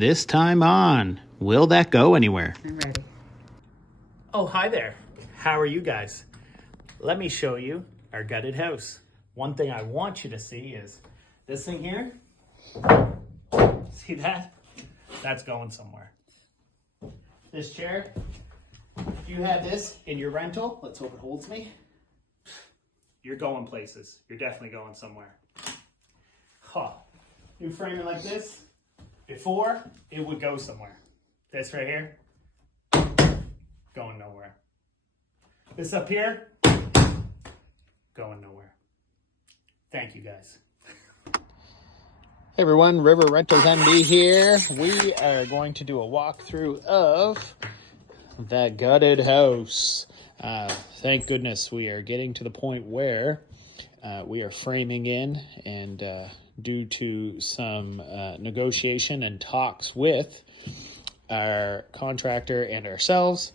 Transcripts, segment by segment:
this time on Will That Go Anywhere? I'm ready. Oh, hi there. How are you guys? Let me show you our gutted house. One thing I want you to see is this thing here. See that? That's going somewhere. This chair, if you had this in your rental, let's hope it holds me. You're going places. You're definitely going somewhere. Huh. New framing like this, before, it would go somewhere. This right here, going nowhere. This up here, going nowhere. Thank you, guys. Hey everyone, River Rentals MD here. We are going to do a walkthrough of that gutted house. Thank goodness we are getting to the point where we are framing in, and due to some negotiation and talks with our contractor and ourselves,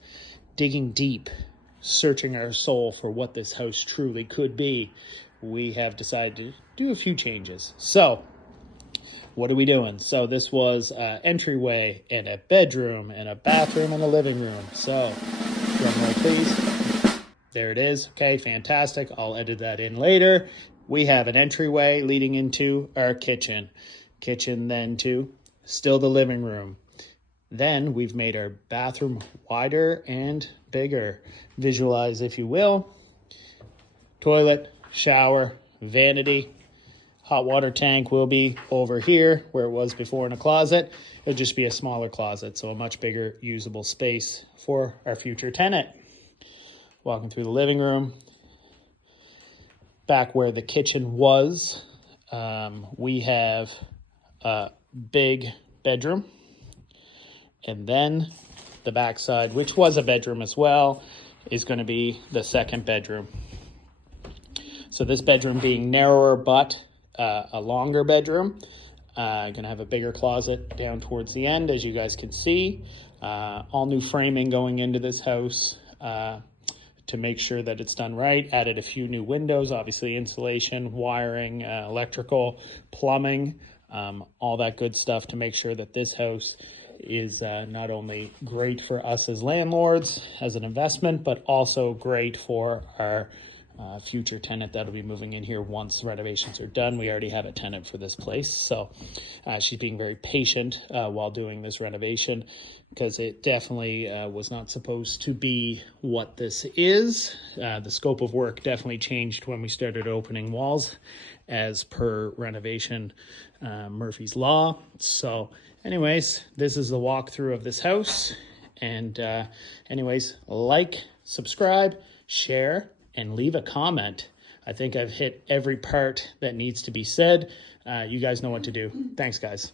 digging deep, searching our soul for what this house truly could be, we have decided to do a few changes. So what are we doing? So this was an entryway and a bedroom and a bathroom and a living room. So drum roll please. There it is. Okay, fantastic. I'll edit that in later. We have an entryway leading into our kitchen. Kitchen then to still the living room. Then we've made our bathroom wider and bigger. Visualize, if you will. Toilet, shower, vanity. Hot water tank will be over here where it was before in a closet. It'll just be a smaller closet, so a much bigger usable space for our future tenant. Walking through the living room. Back where the kitchen was, we have a big bedroom. And then the backside, which was a bedroom as well, is going to be the second bedroom. So this bedroom being narrower but a longer bedroom. Going to have a bigger closet down towards the end, as you guys can see. All new framing going into this house to make sure that it's done right. Added a few new windows, obviously insulation, wiring, electrical, plumbing, all that good stuff to make sure that this house is not only great for us as landlords as an investment, but also great for our future tenant that'll be moving in here once renovations are done. We already have a tenant for this place, so she's being very patient while doing this renovation, because it definitely was not supposed to be what this is. The scope of work definitely changed when we started opening walls as per renovation Murphy's Law. So anyways, this is the walkthrough of this house. And anyways, like, subscribe, share, and leave a comment. I think I've hit every part that needs to be said. You guys know what to do. Thanks, guys.